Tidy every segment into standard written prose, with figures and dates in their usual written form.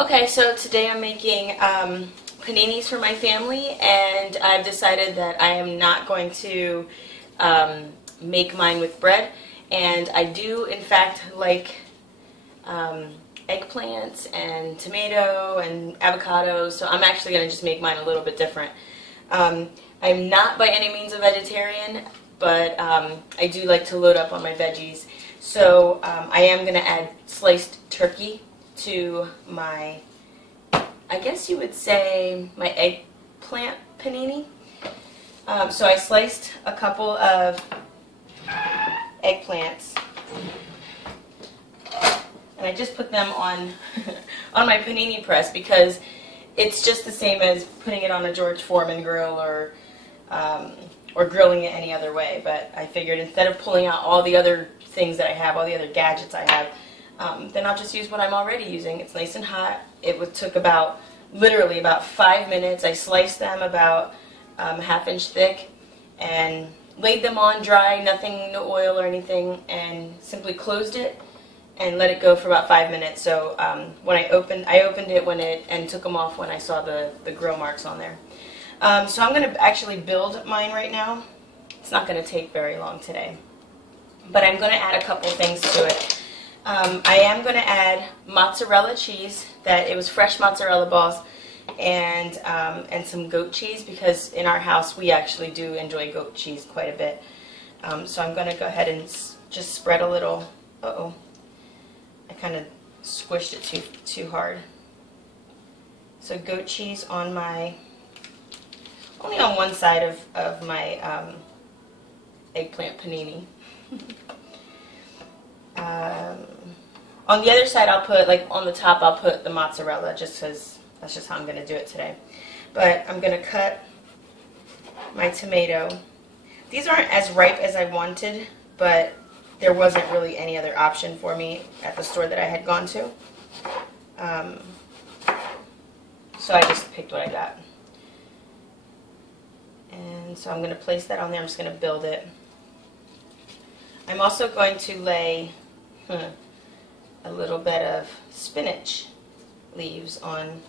Okay, so today I'm making paninis for my family, and I've decided that I am not going to make mine with bread. And I do, in fact, like eggplants and tomato and avocado, so I'm actually going to just make mine a little bit different. I'm not by any means a vegetarian, but I do like to load up on my veggies. So I am going to add sliced turkey to my, I guess you would say, my eggplant panini. So I sliced a couple of eggplants, and I just put them on on my panini press because it's just the same as putting it on a George Foreman grill or grilling it any other way. But I figured instead of pulling out all the other things that I have, all the other gadgets I have, then I'll just use what I'm already using. It's nice and hot. It took literally about 5 minutes. I sliced them about ½ inch thick and laid them on dry, no oil or anything, and simply closed it and let it go for about 5 minutes. So when I opened it and took them off when I saw the grill marks on there. So I'm going to actually build mine right now. It's not going to take very long today, but I'm going to add a couple things to it. I am going to add mozzarella cheese. It was fresh mozzarella balls, and some goat cheese, because in our house we actually do enjoy goat cheese quite a bit. So I'm going to go ahead and just spread a little. Uh-oh, I kind of squished it too hard. So goat cheese on only on one side of my eggplant panini. On the other side, I'll put, on the top, I'll put the mozzarella, just because that's just how I'm going to do it today. But I'm going to cut my tomato. These aren't as ripe as I wanted, but there wasn't really any other option for me at the store that I had gone to. So I just picked what I got. And so I'm going to place that on there. I'm just going to build it. I'm also going to lay a little bit of spinach leaves on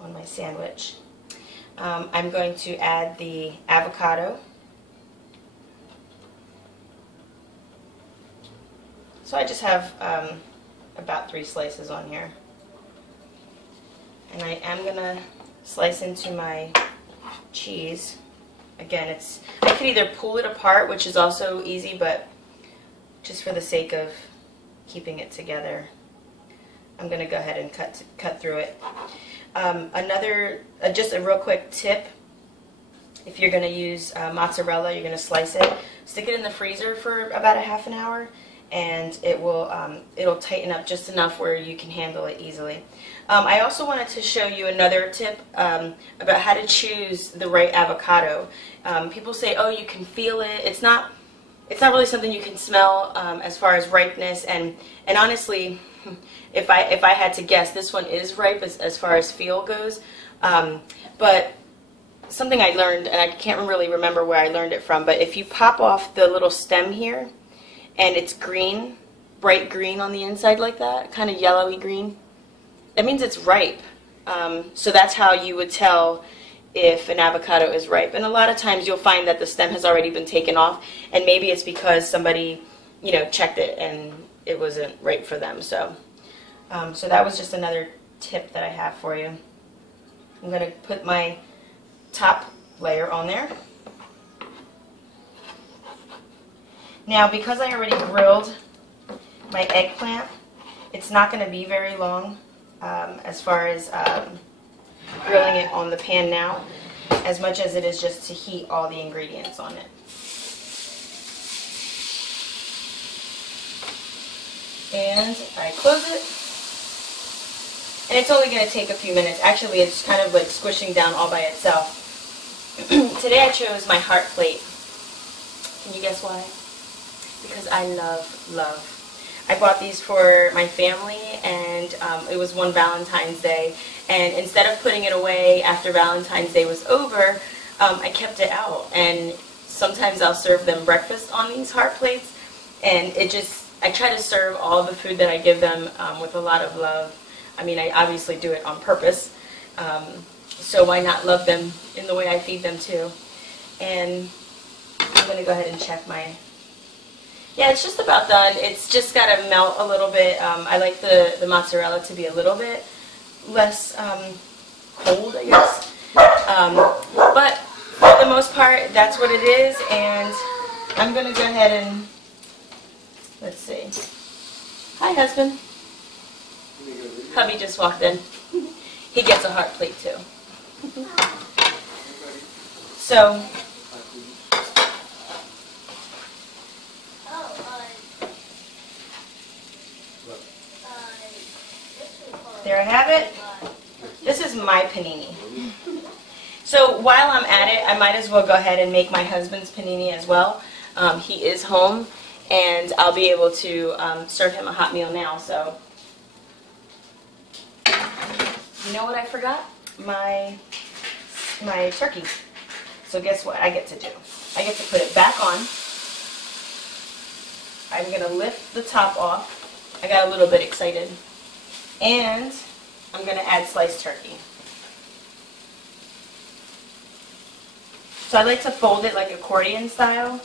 my sandwich. I'm going to add the avocado. So I just have about 3 slices on here. And I am going to slice into my cheese. Again, I could either pull it apart, which is also easy, but just for the sake of keeping it together, I'm going to go ahead and cut through it. Just a real quick tip: if you're going to use mozzarella, you're going to slice it, stick it in the freezer for about a ½ an hour, and it'll tighten up just enough where you can handle it easily. I also wanted to show you another tip about how to choose the right avocado. People say, oh, you can feel it. It's not really something you can smell as far as ripeness. And honestly, if I had to guess, this one is ripe as far as feel goes. But something I learned, and I can't really remember where I learned it from, but if you pop off the little stem here, and it's green, bright green on the inside like that, kind of yellowy green, that means it's ripe. So that's how you would tell if an avocado is ripe. And a lot of times you'll find that the stem has already been taken off, and maybe it's because somebody, checked it and it wasn't ripe for them. So, so that was just another tip that I have for you. I'm going to put my top layer on there. Now, because I already grilled my eggplant, it's not going to be very long as far as grilling it on the pan now, as much as it is just to heat all the ingredients on it. And I close it, and it's only going to take a few minutes. Actually, it's kind of like squishing down all by itself. Today I chose my heart plate. Can you guess why? Because I love. I bought these for my family, and it was one Valentine's Day, and instead of putting it away after Valentine's Day was over, I kept it out, and sometimes I'll serve them breakfast on these heart plates, and I try to serve all the food that I give them with a lot of love. I mean, I obviously do it on purpose. So why not love them in the way I feed them too? And I'm going to go ahead and check my... Yeah, it's just about done. It's just got to melt a little bit. I like the mozzarella to be a little bit less cold, I guess. But for the most part, that's what it is. And I'm going to go ahead and... Let's see. Hi, husband. Hubby just walked in. He gets a heart plate too. So, there I have it. This is my panini. So while I'm at it, I might as well go ahead and make my husband's panini as well. He is home, and I'll be able to serve him a hot meal now. So, you know what I forgot? My turkey. So guess what I get to do? I get to put it back on. I'm going to lift the top off. I got a little bit excited. And I'm going to add sliced turkey. So I like to fold it like accordion style,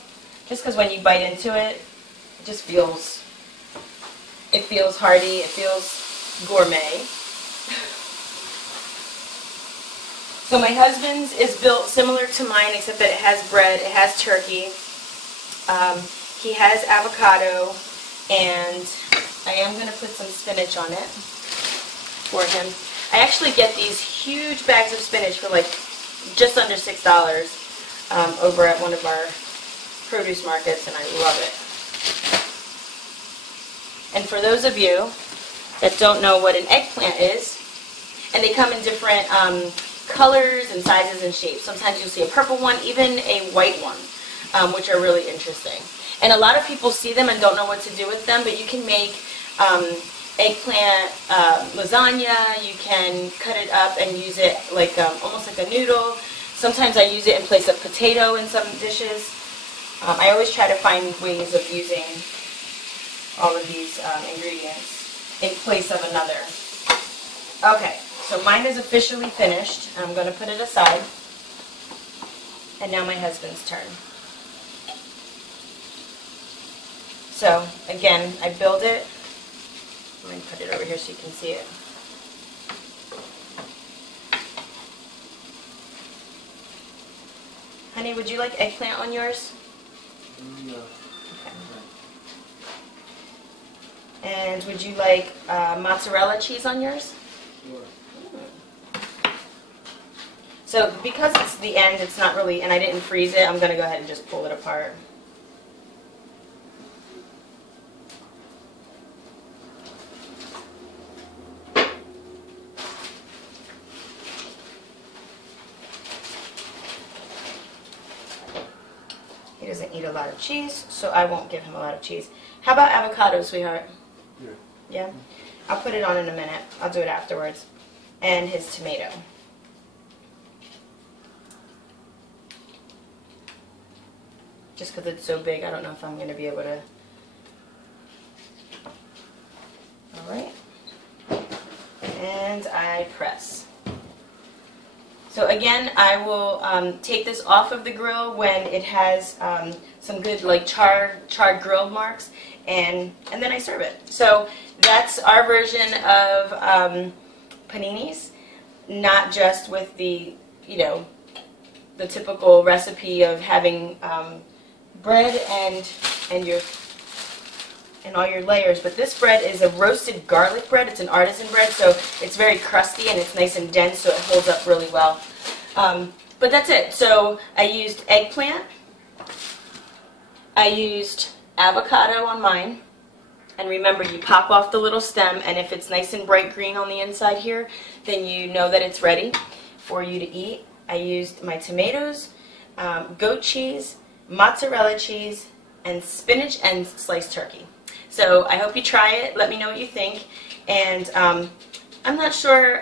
just because when you bite into it, it just feels, hearty, it feels gourmet. So my husband's is built similar to mine, except that it has bread, it has turkey, he has avocado, and I am going to put some spinach on it for him. I actually get these huge bags of spinach for like just under $6 over at one of our produce markets, and I love it. And for those of you that don't know what an eggplant is, and they come in different colors and sizes and shapes. Sometimes you'll see a purple one, even a white one, which are really interesting. And a lot of people see them and don't know what to do with them, but you can make eggplant lasagna. You can cut it up and use it like almost like a noodle. Sometimes I use it in place of potato in some dishes. I always try to find ways of using all of these ingredients in place of another. Okay. So mine is officially finished. I'm going to put it aside. And now my husband's turn. So again, I build it. I'm going to put it over here so you can see it. Honey, would you like eggplant on yours? No. Okay. And would you like mozzarella cheese on yours? Sure. So because it's the end, it's not really, and I didn't freeze it, I'm going to go ahead and just pull it apart. He doesn't eat a lot of cheese, so I won't give him a lot of cheese. How about avocado, sweetheart? Yeah. Yeah? I'll put it on in a minute. I'll do it afterwards. And his tomato. Just because it's so big, I don't know if I'm going to be able to. Alright. And I press. So again, I will take this off of the grill when it has some good like charred grill marks, and then I serve it. So that's our version of paninis, not just with the, you know, the typical recipe of having bread and all your layers, but this bread is a roasted garlic bread. It's an artisan bread, so it's very crusty and it's nice and dense, so it holds up really well. But that's it. So I used eggplant, I used avocado on mine, and remember, you pop off the little stem, and if it's nice and bright green on the inside here, then you know that it's ready for you to eat. I used my tomatoes, goat cheese, mozzarella cheese, and spinach and sliced turkey. So I hope you try it. Let me know what you think. And I'm not sure,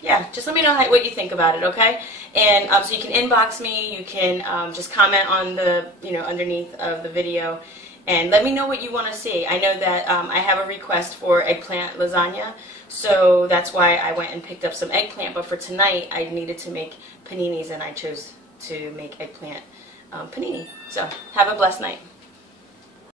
yeah, just let me know what you think about it, okay? And so you can inbox me, you can just comment on the, underneath of the video, And let me know what you want to see. I know that I have a request for eggplant lasagna, so that's why I went and picked up some eggplant. But for tonight, I needed to make paninis, and I chose to make eggplant panini. So have a blessed night.